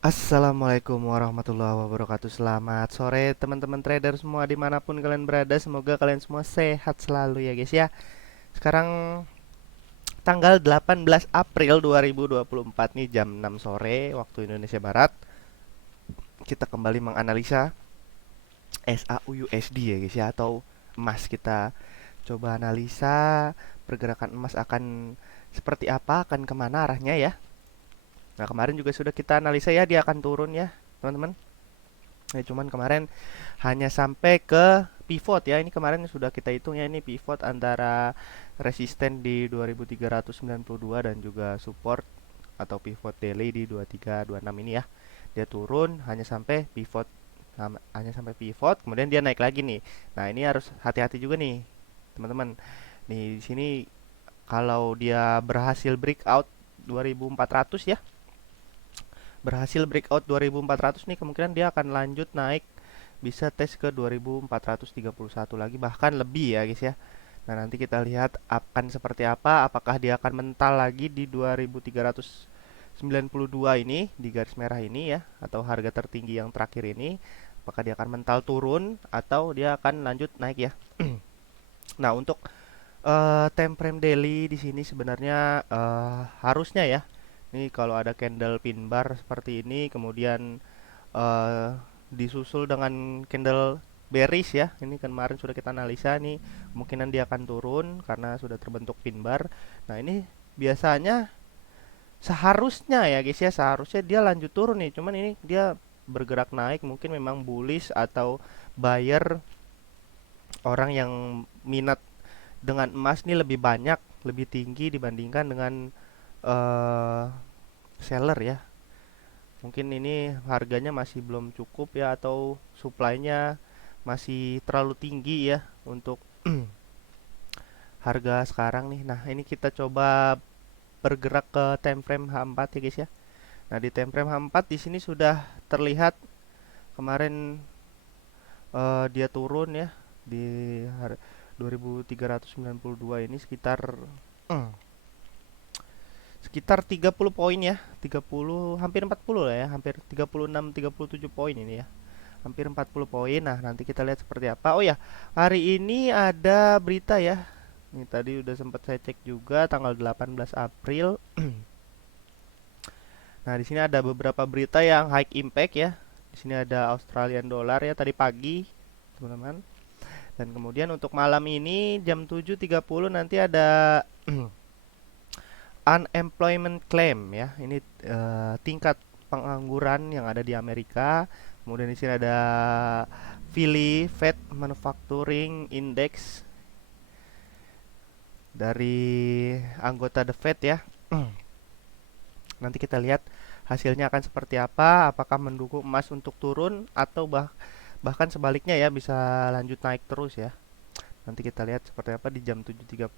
Assalamualaikum warahmatullahi wabarakatuh. Selamat sore teman-teman trader semua dimanapun kalian berada. Semoga kalian semua sehat selalu ya guys ya. Sekarang tanggal 18 April 2024 nih jam 6 sore waktu Indonesia Barat. Kita kembali menganalisa SAU USD ya guys ya, atau emas. Kita coba analisa pergerakan emas akan seperti apa, akan kemana arahnya ya. Nah, kemarin juga sudah kita analisa ya, dia akan turun ya teman-teman. Ya, cuman kemarin hanya sampai ke pivot ya. Ini kemarin sudah kita hitung ya, ini pivot antara resisten di 2392 dan juga support atau pivot daily di 2326 ini ya. Dia turun hanya sampai pivot, kemudian dia naik lagi nih. Nah, ini harus hati-hati juga nih, teman-teman. Nih di sini kalau dia berhasil breakout 2400 ya, berhasil breakout 2400 nih, kemungkinan dia akan lanjut naik, bisa tes ke 2431 lagi, bahkan lebih ya guys ya. Nah, nanti kita lihat akan seperti apa, apakah dia akan mental lagi di 2392 ini, di garis merah ini ya, atau harga tertinggi yang terakhir ini. Apakah dia akan mental turun atau dia akan lanjut naik ya. Nah, untuk time frame daily di sini sebenarnya harusnya ya. Ini kalau ada candle pin bar seperti ini, kemudian eh, disusul dengan candle bearish ya. Ini kemarin sudah kita analisa nih, kemungkinan dia akan turun karena sudah terbentuk pin bar. Nah, ini biasanya seharusnya ya guys ya, seharusnya dia lanjut turun nih. Cuman ini dia bergerak naik, mungkin memang bullish atau buyer, orang yang minat dengan emas ini lebih banyak, lebih tinggi dibandingkan dengan eh seller ya. Mungkin ini harganya masih belum cukup ya, atau supply-nya masih terlalu tinggi ya untuk harga sekarang nih. Nah, ini kita coba bergerak ke time frame H4 ya guys ya. Nah, di time frame H4 di sini sudah terlihat kemarin dia turun ya di 2392 ini sekitar sekitar 30 poin ya, 30 hampir 40 lah ya, hampir 36 37 poin ini ya. Hampir 40 poin. Nah, nanti kita lihat seperti apa. Oh ya, hari ini ada berita ya. Ini tadi udah sempat saya cek juga tanggal 18 April. Nah, di sini ada beberapa berita yang high impact ya. Di sini ada Australian dollar ya tadi pagi, teman-teman. Dan kemudian untuk malam ini jam 7.30 nanti ada unemployment claim ya. Ini tingkat pengangguran yang ada di Amerika. Kemudian di sini ada Philly Fed Manufacturing Index dari anggota The Fed ya. Nanti kita lihat hasilnya akan seperti apa, apakah mendukung emas untuk turun atau bahkan sebaliknya ya, bisa lanjut naik terus ya. Nanti kita lihat seperti apa di jam 7.30.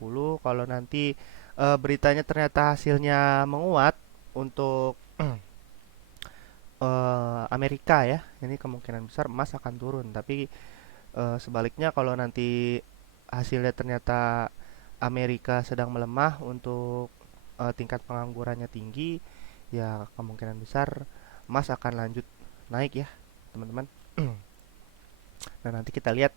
Kalau nanti beritanya ternyata hasilnya menguat untuk Amerika ya, ini kemungkinan besar emas akan turun. Tapi sebaliknya kalau nanti hasilnya ternyata Amerika sedang melemah untuk tingkat penganggurannya tinggi, ya kemungkinan besar emas akan lanjut naik ya, teman-teman. Nah, nanti kita lihat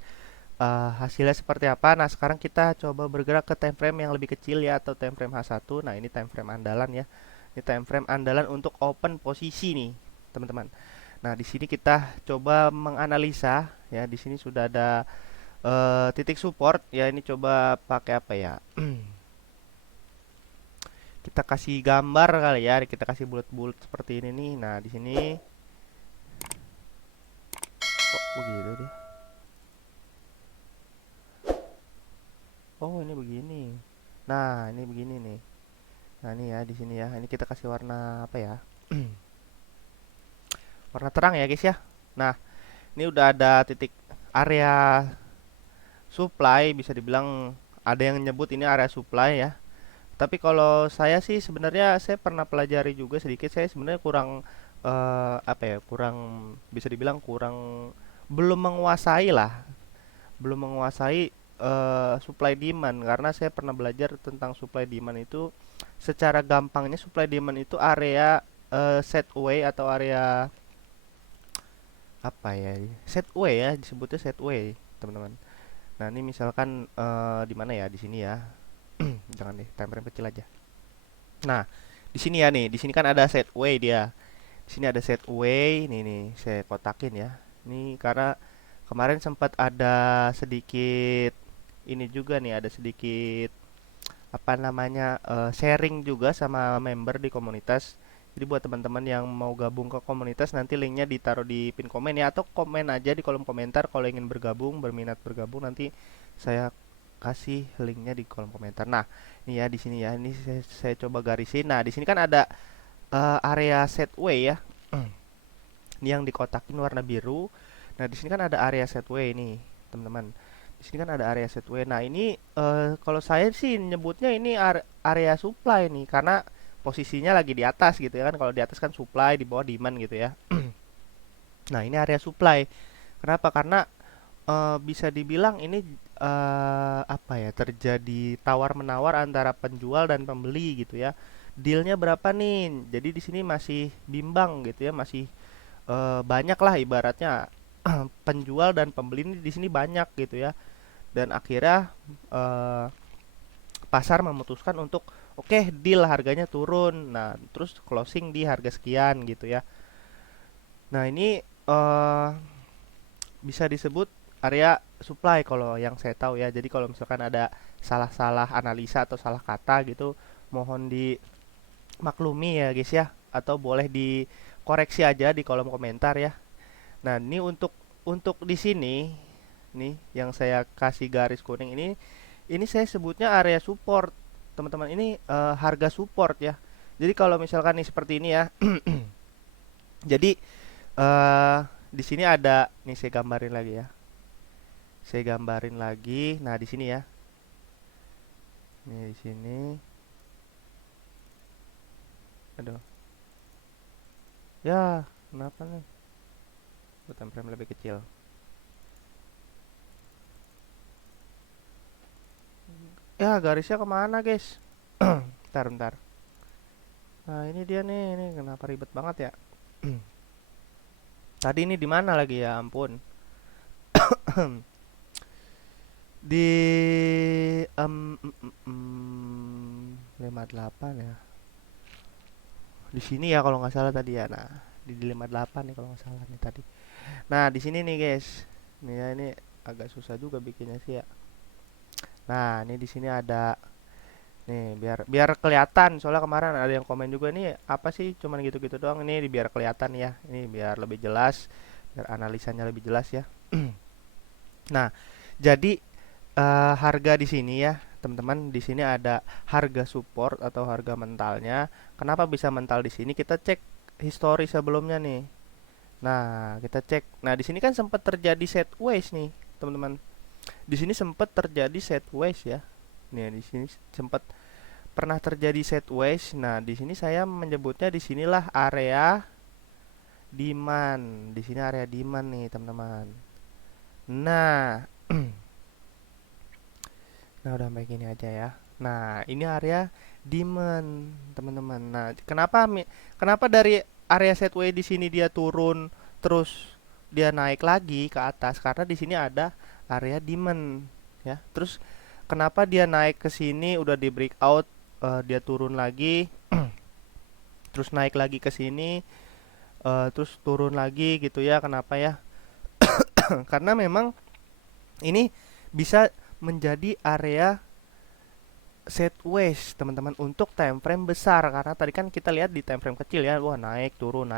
hasilnya seperti apa. Nah, sekarang kita coba bergerak ke time frame yang lebih kecil ya, atau time frame H1. Nah, ini time frame andalan ya. Ini time frame andalan untuk open posisi nih, teman-teman. Nah, di sini kita coba menganalisa ya. Di sini sudah ada titik support ya. Ini coba pakai apa ya? Kita kasih gambar kali ya. Kita kasih bulat-bulat seperti ini nih. Nah, di sini kok begitu deh. Oh, ini begini. Nah, ini begini nih. Nah, ini ya di sini ya. Ini kita kasih warna apa ya? Warna terang ya, guys ya. Nah, ini udah ada titik area supply, bisa dibilang ada yang nyebut ini area supply ya. Tapi kalau saya sih sebenarnya saya pernah pelajari juga sedikit, saya sebenarnya kurang apa ya? Kurang, bisa dibilang kurang, belum menguasai lah, belum menguasai supply demand, karena saya pernah belajar tentang supply demand itu secara gampangnya. Supply demand itu area set way atau area apa ya, set way ya, disebutnya set way teman-teman. Nah ini misalkan di mana ya, di sini ya. Jangan deh, time frame kecil aja. Nah di sini ya, nih di sini kan ada set way dia. Di sini ada set way, nih saya kotakin ya. Ini karena kemarin sempat ada sedikit ini juga nih, ada sedikit apa namanya, sharing juga sama member di komunitas. Jadi buat teman-teman yang mau gabung ke komunitas, nanti linknya ditaruh di pin komen ya, atau komen aja di kolom komentar kalau ingin bergabung, berminat bergabung, nanti saya kasih linknya di kolom komentar. Nah ini ya, di sini ya, ini saya coba garisin. Nah di sini kan ada area setway ya. Ini yang dikotakin warna biru. Nah di sini kan ada area setway nih teman-teman. Di sini kan ada area setway. Nah ini kalau saya sih nyebutnya ini area supply nih, karena posisinya lagi di atas gitu ya kan. Kalau di atas kan supply, di bawah demand gitu ya. Nah ini area supply. Kenapa? Karena bisa dibilang ini apa ya, terjadi tawar menawar antara penjual dan pembeli gitu ya. Dealnya berapa nih? Jadi di sini masih bimbang gitu ya, masih banyak lah ibaratnya. Penjual dan pembeli ini di sini banyak gitu ya. Dan akhirnya eh, pasar memutuskan untuk oke, deal harganya turun. Nah terus closing di harga sekian gitu ya. Nah ini bisa disebut area supply kalau yang saya tahu ya. Jadi kalau misalkan ada salah-salah analisa atau salah kata gitu, mohon dimaklumi ya guys ya, atau boleh dikoreksi aja di kolom komentar ya. Nah ini untuk di sini nih yang saya kasih garis kuning ini saya sebutnya area support teman-teman. Ini harga support ya. Jadi kalau misalkan nih seperti ini ya. Jadi eh di sini ada nih, saya gambarin lagi ya. Saya gambarin lagi. Nah, di sini ya. Nih di sini. Aduh. Ya, kenapa nih? Buat frame lebih kecil. Ya, garisnya kemana, guys? Bentar. Nah, ini dia nih. Ini kenapa ribet banget ya? Tadi ini di mana lagi ya? Ampun. Di 58 ya. Di sini ya kalau nggak salah tadi ya. Nah, di 58 nih kalau nggak salah nih tadi. Nah, di sini nih guys. Nih ya, ini agak susah juga bikinnya sih ya. Nah, ini di sini ada nih, biar biar kelihatan. Soalnya kemarin ada yang komen juga nih, apa sih cuman gitu-gitu doang. Ini biar kelihatan ya. Ini biar lebih jelas, biar analisanya lebih jelas ya. Nah, jadi harga di sini ya, teman-teman, di sini ada harga support atau harga mentalnya. Kenapa bisa mental di sini? Kita cek histori sebelumnya nih. Nah, kita cek. Nah, di sini kan sempat terjadi sideways nih, teman-teman. Di sini sempat terjadi sideways ya. Nih, di sini sempat pernah terjadi sideways. Nah, di sini saya menyebutnya di sinilah area demand. Di sini area demand nih, teman-teman. Nah, nah udah baik ini aja ya. Nah, ini area demand, teman-teman. Nah, kenapa dari area setway di sini dia turun terus dia naik lagi ke atas? Karena di sini ada area demand ya. Terus kenapa dia naik ke sini udah di breakout, dia turun lagi terus naik lagi ke sini, terus turun lagi gitu ya. Kenapa ya? Karena memang ini bisa menjadi area sideways teman-teman untuk time frame besar, karena tadi kan kita lihat di time frame kecil ya, wah naik turun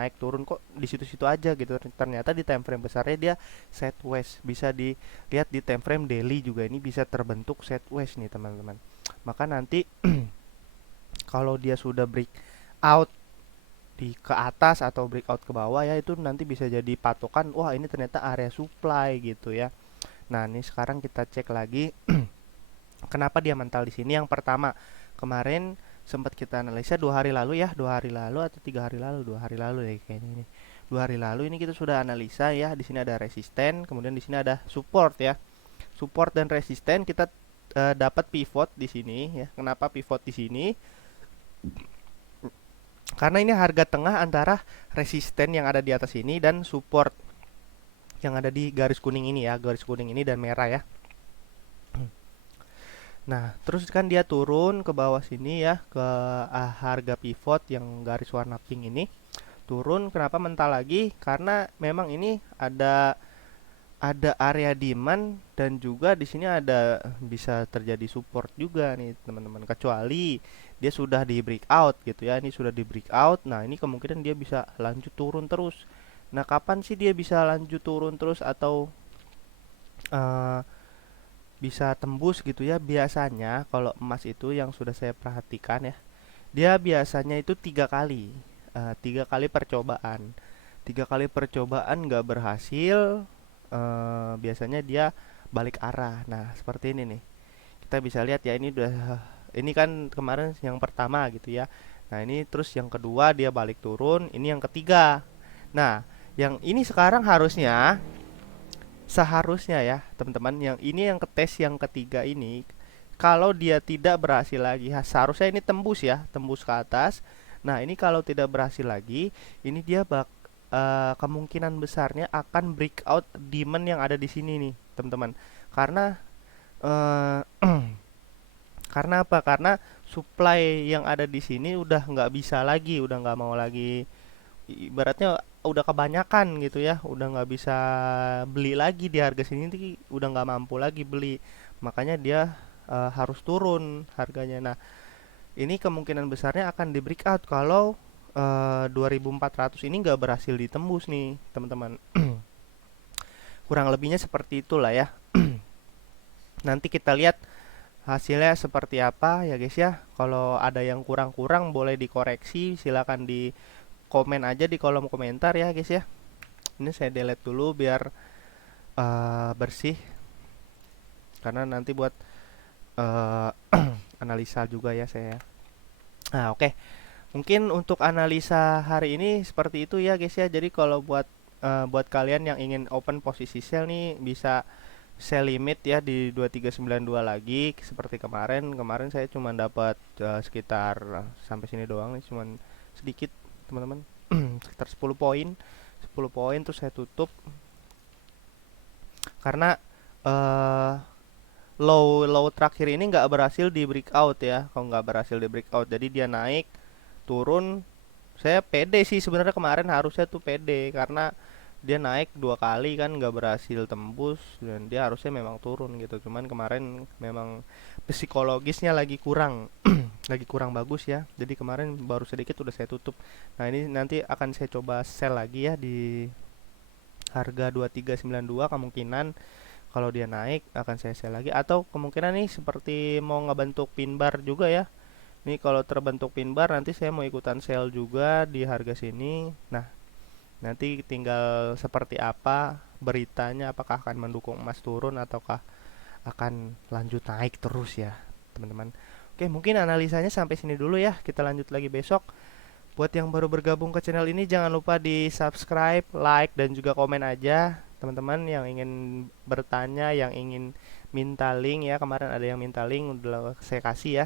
kok di situ-situ aja gitu. Ternyata di time frame besarnya dia sideways. Bisa dilihat di time frame daily juga, ini bisa terbentuk sideways nih teman-teman. Maka nanti kalau dia sudah break out di ke atas atau breakout ke bawah ya, itu nanti bisa jadi patokan, wah ini ternyata area supply gitu ya. Nah ini sekarang kita cek lagi kenapa dia mental di sini. Yang pertama, kemarin sempat kita analisa 2 hari lalu ya, 2 hari lalu atau 3 hari lalu, 2 hari lalu ya kayaknya ini. 2 hari lalu ini kita sudah analisa ya. Di sini ada resisten, kemudian di sini ada support ya. Support dan resisten kita dapat pivot di sini ya. Kenapa pivot di sini? Karena ini harga tengah antara resisten yang ada di atas ini dan support yang ada di garis kuning ini ya, garis kuning ini dan merah ya. Nah, terus kan dia turun ke bawah sini ya, ke harga pivot yang garis warna pink ini. Turun kenapa mental lagi? Karena memang ini ada area demand dan juga di sini ada bisa terjadi support juga nih teman-teman. Kecuali dia sudah di breakout gitu ya. Ini sudah di breakout. Nah, ini kemungkinan dia bisa lanjut turun terus. Nah, kapan sih dia bisa lanjut turun terus atau eh, bisa tembus gitu ya? Biasanya kalau emas itu yang sudah saya perhatikan ya, dia biasanya itu 3 kali. 3 kali percobaan. 3 kali percobaan nggak berhasil, biasanya dia balik arah. Nah, seperti ini nih. Kita bisa lihat ya, ini kan kemarin yang pertama gitu ya. Nah, ini terus yang kedua dia balik turun, ini yang ketiga. Nah, yang ini sekarang seharusnya ya, teman-teman, yang ini yang tes yang ketiga ini kalau dia tidak berhasil lagi, seharusnya ini tembus ya, tembus ke atas. Nah, ini kalau tidak berhasil lagi, ini dia kemungkinan besarnya akan breakout demand yang ada di sini nih, teman-teman. Karena eh, karena apa? Karena supply yang ada di sini udah nggak bisa lagi, udah nggak mau lagi, ibaratnya udah kebanyakan gitu ya, udah nggak bisa beli lagi di harga sini, udah nggak mampu lagi beli, makanya dia harus turun harganya. Nah, ini kemungkinan besarnya akan di breakout kalau 2400 ini nggak berhasil ditembus nih teman-teman. Kurang lebihnya seperti itulah ya. Nanti kita lihat hasilnya seperti apa ya guys ya. Kalau ada yang kurang-kurang boleh dikoreksi, silakan di komen aja di kolom komentar ya guys ya. Ini saya delete dulu biar bersih, karena nanti buat uh, analisa juga ya saya. Nah, oke. Mungkin untuk analisa hari ini seperti itu ya guys ya. Jadi kalau buat kalian yang ingin open posisi sell nih, bisa sell limit ya di 2392 lagi seperti kemarin. Kemarin saya cuma dapat sekitar sampai sini doang nih, cuman sedikit teman-teman. Sekitar 10 poin. 10 poin terus saya tutup karena eh low low terakhir ini nggak berhasil di breakout ya. Kalau nggak berhasil di breakout, jadi dia naik turun. Saya pede sih sebenarnya, kemarin harusnya tuh pede karena dia naik 2 kali kan nggak berhasil tembus, dan dia harusnya memang turun gitu. Cuman kemarin memang psikologisnya lagi kurang lagi kurang bagus ya, jadi kemarin baru sedikit udah saya tutup. Nah, ini nanti akan saya coba sell lagi ya di harga 2392. Kemungkinan kalau dia naik akan saya sell lagi, atau kemungkinan nih seperti mau ngebentuk pin bar juga ya. Nih kalau terbentuk pin bar nanti saya mau ikutan sell juga di harga sini. Nah, nanti tinggal seperti apa beritanya, apakah akan mendukung emas turun ataukah akan lanjut naik terus ya, teman-teman. Oke, mungkin analisanya sampai sini dulu ya. Kita lanjut lagi besok. Buat yang baru bergabung ke channel ini, jangan lupa di subscribe, like, dan juga komen aja. Teman-teman yang ingin bertanya, yang ingin minta link ya, kemarin ada yang minta link, udah saya kasih ya.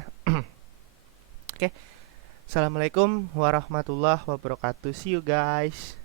Oke, assalamualaikum warahmatullahi wabarakatuh. See you guys.